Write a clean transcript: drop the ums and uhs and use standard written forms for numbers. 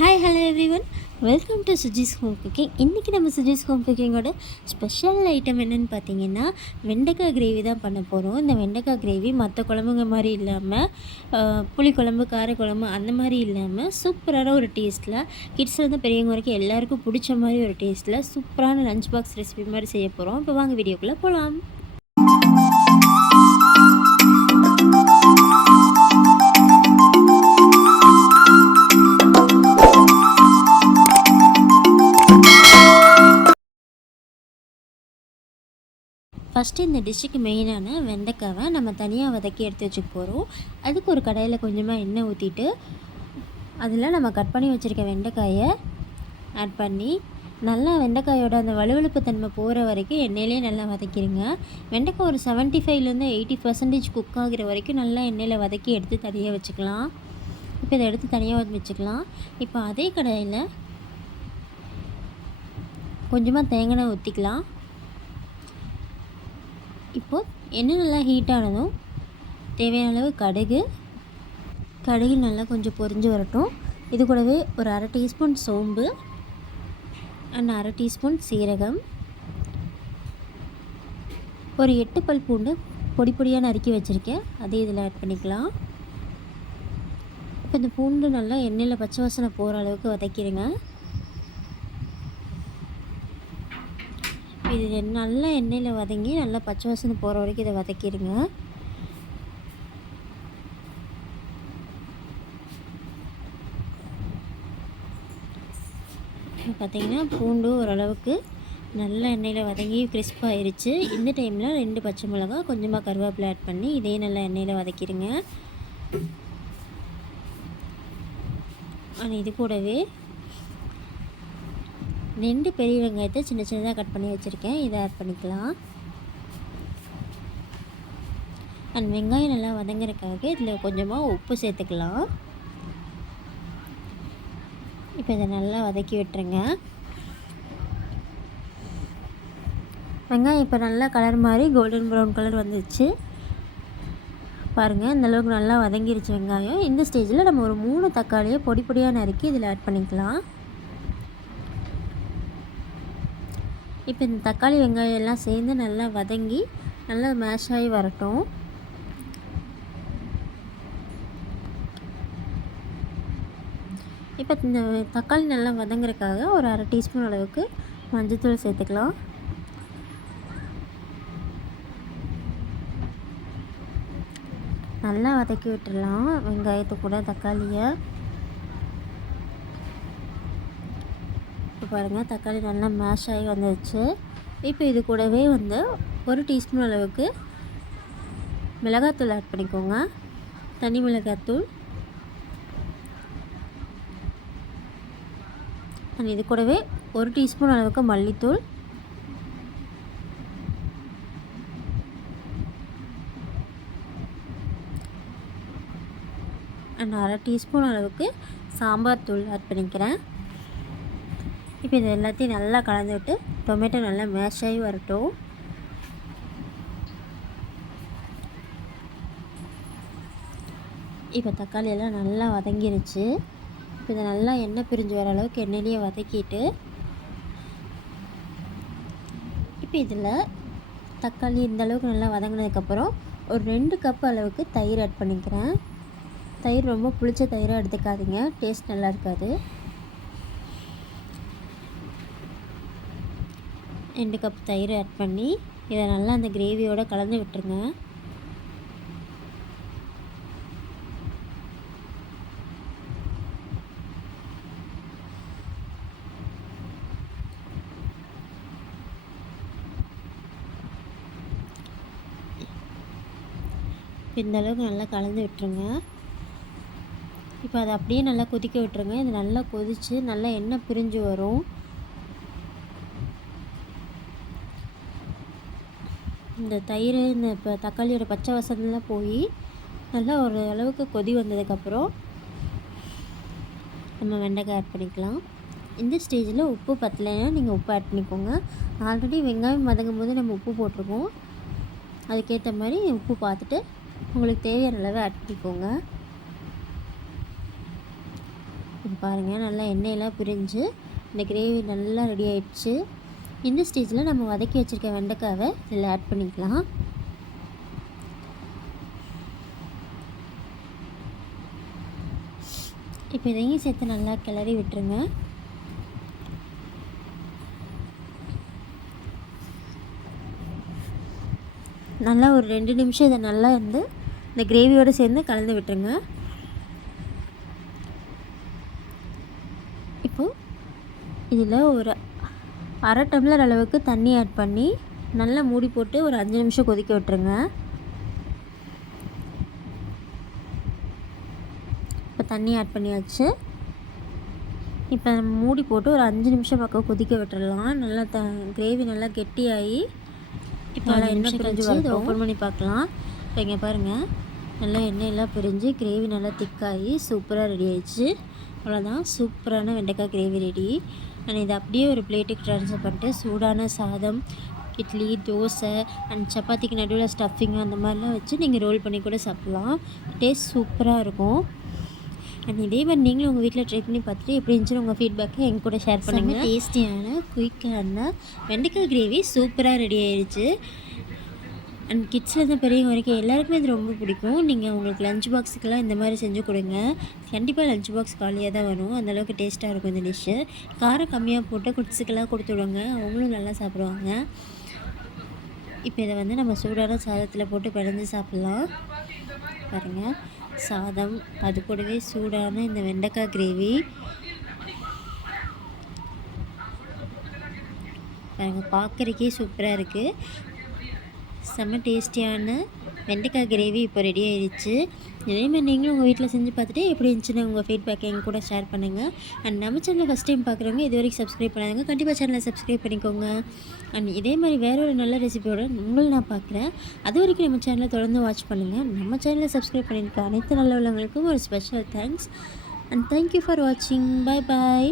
Hi hello everyone, welcome to Suji's home cooking. இன்றைக்கி நம்ம Suji's home குக்கிங்கோட special item என்னென்னு பார்த்தீங்கன்னா வெண்டைக்காய் கிரேவி தான் பண்ண போகிறோம். இந்த வெண்டைக்காய் கிரேவி மற்ற குழம்புங்க மாதிரி இல்லாமல் புளிக்குழம்பு காரக்குழம்பு அந்த மாதிரி இல்லாமல் சூப்பரான ஒரு டேஸ்ட்டில் கிட்ஸ்லேருந்து பெரியவங்க வரைக்கும் எல்லாேருக்கும் பிடிச்ச மாதிரி ஒரு டேஸ்ட்டில் சூப்பரான லஞ்ச் பாக்ஸ் ரெசிபி மாதிரி செய்ய போகிறோம். இப்போ வாங்க வீடியோக்குள்ளே போகலாம். ஃபஸ்ட்டு இந்த டிஷ்ஷுக்கு மெயினான வெண்டைக்காவை நம்ம தனியாக வதக்கி எடுத்து வச்சுக்க போகிறோம். அதுக்கு ஒரு கடாயில் கொஞ்சமாக எண்ணெய் ஊற்றிட்டு அதில் நம்ம கட் பண்ணி வச்சுருக்க வெண்டைக்காயை ஆட் பண்ணி நல்லா வெண்டைக்காயோட அந்த வலுவழுப்பு தன்மை போகிற வரைக்கும் எண்ணெயிலே நல்லா வதக்கிடுங்க. வெண்டைக்காய் ஒரு 75லேருந்து 80% குக் ஆகிற வரைக்கும் நல்லா எண்ணெயில் வதக்கி எடுத்து தனியாக வச்சுக்கலாம். இப்போ இதை எடுத்து தனியாக வச்சுக்கலாம். இப்போ அதே கடாயில் கொஞ்சமாக தேங்காய் எண்ணெய் ஊற்றிக்கலாம். இப்போது எண்ணெய் நல்லா ஹீட் ஆனதும் தேவையான அளவு கடுகு நல்லா கொஞ்சம் பொரிஞ்சு வரட்டும். இது கூடவே ஒரு அரை டீஸ்பூன் சோம்பு அண்ட் அரை டீஸ்பூன் சீரகம், ஒரு 8 பல் பூண்டு பொடி பொடியாக நறுக்கி வச்சுருக்கேன், அதே இதில் ஆட் பண்ணிக்கலாம். இப்போ இந்த பூண்டு நல்லா எண்ணெயில் பச்சை வாசனை போகிற அளவுக்கு வதக்கிடுங்க. இது நல்லா எண்ணெயில் வதங்கி நல்லா பச்சை வாசனை போகிற வரைக்கும் இதை வதக்கிடுங்க. பார்த்திங்கன்னா பூண்டு ஓரளவுக்கு நல்ல எண்ணெயில் வதங்கி கிறிஸ்பாகிருச்சு. இந்த டைமில் 2 பச்சை மிளகாய் கொஞ்சமாக கருவேப்பிலை ஆட் பண்ணி இதே நல்லா எண்ணெயில் வதக்கிடுங்க. இது கூடவே 2 பெரிய வெங்காயத்தை சின்ன சின்னதாக கட் பண்ணி வச்சுருக்கேன், இதை ஆட் பண்ணிக்கலாம். அண்ட் வெங்காயம் நல்லா வதங்குறதுக்காக இதில் கொஞ்சமாக உப்பு சேர்த்துக்கலாம். இப்போ இதை நல்லா வதக்கி விட்டுருங்க. வெங்காயம் இப்போ நல்லா கலர் மாதிரி கோல்டன் ப்ரௌன் கலர் வந்துடுச்சு பாருங்கள். இந்தளவுக்கு நல்லா வதங்கிருச்சு வெங்காயம். இந்த ஸ்டேஜில் நம்ம ஒரு 3 தக்காளியை பொடி பொடியாக நறுக்கி இதில் ஆட் பண்ணிக்கலாம். இப்போ இந்த தக்காளி வெங்காயம் எல்லாம் சேர்ந்து நல்லா வதங்கி நல்லா மேஷ் ஆகி வரட்டும். இப்போ இந்த தக்காளி நல்லா வதங்குறதுக்காக ஒரு அரை டீஸ்பூன் அளவுக்கு மஞ்சள்தூள் சேர்த்துக்கலாம். நல்லா வதக்கி விட்டுடலாம் வெங்காயத்தை கூட தக்காளியை. பாருங்கள் தக்காளி நல்லா மேஷ் ஆகி வந்துடுச்சு. இப்போ இது கூடவே ஒரு டீஸ்பூன் அளவுக்கு மிளகாத்தூள் ஆட் பண்ணிக்கோங்க, தனி மிளகாத்தூள். இது கூடவே ஒரு டீஸ்பூன் அளவுக்கு மல்லித்தூள், அண்ட் அரை டீஸ்பூன் அளவுக்கு சாம்பார் தூள் ஆட் பண்ணிக்கிறேன். இப்போ இது எல்லாத்தையும் நல்லா கலந்து விட்டு டொமேட்டோ நல்லா மேஷ் ஆகி வரட்டும். இப்போ தக்காளி எல்லாம் நல்லா வதங்கிருச்சு. இப்போ இதை நல்லா எண்ணெய் பிரிஞ்சு வர அளவுக்கு எண்ணெயிலேயே வதக்கிட்டு இப்போ இதில் தக்காளி இந்த அளவுக்கு நல்லா வதங்கினதுக்கப்புறம் ஒரு 2 கப் அளவுக்கு தயிர் ஆட் பண்ணிக்கிறேன். தயிர் ரொம்ப புளிச்ச தயிராக எடுத்துக்காதீங்க, டேஸ்ட் நல்லா இருக்காது. 2 கப் தயிர் ஆட் பண்ணி இதை நல்லா அந்த கிரேவியோடு கலந்து விட்டுருங்க. இந்த அளவுக்கு நல்லா கலந்து விட்டுருங்க. இப்போ அதை அப்படியே நல்லா கொதிக்க விட்டுருங்க. இது நல்லா கொதித்து நல்லா எண்ணெய் பிரிஞ்சு வரும். இந்த தயிர் இப்போ தக்காளியோட பச்சை வாசனைலாம் போய் நல்லா ஒரு அளவுக்கு கொதி வந்ததுக்கப்புறம் நம்ம வெண்டைக்காய் ஆட் பண்ணிக்கலாம். இந்த ஸ்டேஜில் உப்பு பத்தலைன்னா நீங்கள் உப்பு ஆட் பண்ணிக்கோங்க. ஆல்ரெடி வெங்காயம் வதங்கும் போது நம்ம உப்பு போட்டிருக்கோம், அதுக்கேற்ற மாதிரி உப்பு பார்த்துட்டு உங்களுக்கு தேவையான அளவு ஆட் பண்ணிக்கோங்க. பாருங்கள் நல்லா எண்ணெயெல்லாம் பிரிஞ்சு இந்த கிரேவி நல்லா ரெடி ஆயிடுச்சு. இந்த ஸ்டேஜில் நம்ம வதக்கி வச்சுருக்க வெண்டைக்காவை இதில் ஆட் பண்ணிக்கலாம். இப்போ இதையும் சேர்த்து நல்லா கிளறி விட்டுருங்க. நல்லா ஒரு 2 நிமிஷம் இதை நல்லா இந்த கிரேவியோடு சேர்ந்து கலந்து விட்டுருங்க. இப்போது இதில் ஒரு 1/2 டம்ளர் அளவுக்கு தண்ணி ஆட் பண்ணி நல்லா மூடி போட்டு ஒரு 5 நிமிஷம் கொதிக்க விட்டுருங்க. இப்போ தண்ணி ஆட் பண்ணியாச்சு. இப்போ நம்ம மூடி போட்டு ஒரு 5 நிமிஷம் பக்கம் கொதிக்க விட்டுடலாம். நல்லா கிரேவி நல்லா கெட்டியாகி இப்போ நல்லா எண்ணெய் பிரிஞ்சு இதை ஓப்பன் பண்ணி பார்க்கலாம். இப்போ இங்கே பாருங்கள் நல்லா எண்ணெயெல்லாம் பிரிஞ்சு கிரேவி நல்லா திக்காகி சூப்பராக ரெடி ஆயிடுச்சு. அவ்வளோதான், சூப்பரான வெண்டைக்காய் கிரேவி ரெடி. நான் இதை அப்படியே ஒரு பிளேட்டுக்கு ட்ரான்ஸ்ஃபர் பண்ணிட்டு சூடான சாதம், இட்லி, தோசை அண்ட் சப்பாத்திக்கு நடுவில் ஸ்டஃபிங் அந்த மாதிரிலாம் வச்சு நீங்கள் ரோல் பண்ணி கூட சாப்பிட்லாம். டேஸ்ட் சூப்பராக இருக்கும். அண்ட் இதே மாதிரி நீங்களும் உங்கள் வீட்டில் ட்ரை பண்ணி பார்த்துட்டு எப்படி இருந்துச்சுன்னு உங்கள் ஃபீட்பேக்கை எங்கள் கூட ஷேர் பண்ணுங்கள். டேஸ்டியான குயிக்கான வெண்டைக்காய் கிரேவி சூப்பராக ரெடி ஆயிடுச்சு. அண்ட் கிட்ஸ்லேருந்து பெரியவங்க வரைக்கும் எல்லாருக்குமே இது ரொம்ப பிடிக்கும். நீங்கள் உங்களுக்கு லஞ்ச் பாக்ஸுக்கெல்லாம் இந்த மாதிரி செஞ்சு கொடுங்க. கண்டிப்பாக லஞ்ச் பாக்ஸ் காலியாக தான் வரும். அந்தளவுக்கு டேஸ்ட்டாக இருக்கும் இந்த டிஷ்ஷு. காரம் கம்மியாக போட்டு கிட்ஸுக்கெல்லாம் கொடுத்து விடுங்க, அவங்களும் நல்லா சாப்பிடுவாங்க. இப்போ இதை நம்ம சூடான சாதத்தில் போட்டு பிணைஞ்சு சாப்பிட்லாம். பாருங்கள், சாதம் அது கூடவே சூடான இந்த வெண்டைக்காய் கிரேவி பாருங்கள், பார்க்குறக்கே சூப்பராக இருக்குது. செம்ம டேஸ்டியான வெண்டைக்காய் கிரேவி இப்போ ரெடி ஆயிடுச்சு. இதேமாதிரி நீங்களும் உங்கள் வீட்டில் செஞ்சு பார்த்துட்டு எப்படி இருந்துச்சுன்னு உங்கள் ஃபீட்பேக்கை எங்கள் கூட ஷேர் பண்ணுங்கள். அண்ட் நம்ம சேனலை ஃபஸ்ட் டைம் பார்க்குறவங்க இது வரைக்கும் சப்ஸ்கிரைப் பண்ணாங்க, கண்டிப்பாக சேனலை சப்ஸ்கிரைப் பண்ணிக்கோங்க. அண்ட் இதே மாதிரி வேறு ஒரு நல்ல ரெசிபியோட உங்களை நான் பார்க்குறேன். அது வரைக்கும் நம்ம சேனலை தொடர்ந்து வாட்ச் பண்ணுங்கள். நம்ம சேனலை சப்ஸ்கிரைப் பண்ணியிருக்க அனைத்து நல்ல உள்ளவங்களுக்கும் ஒரு special thanks. And thank you for வாட்சிங். பாய் பாய்.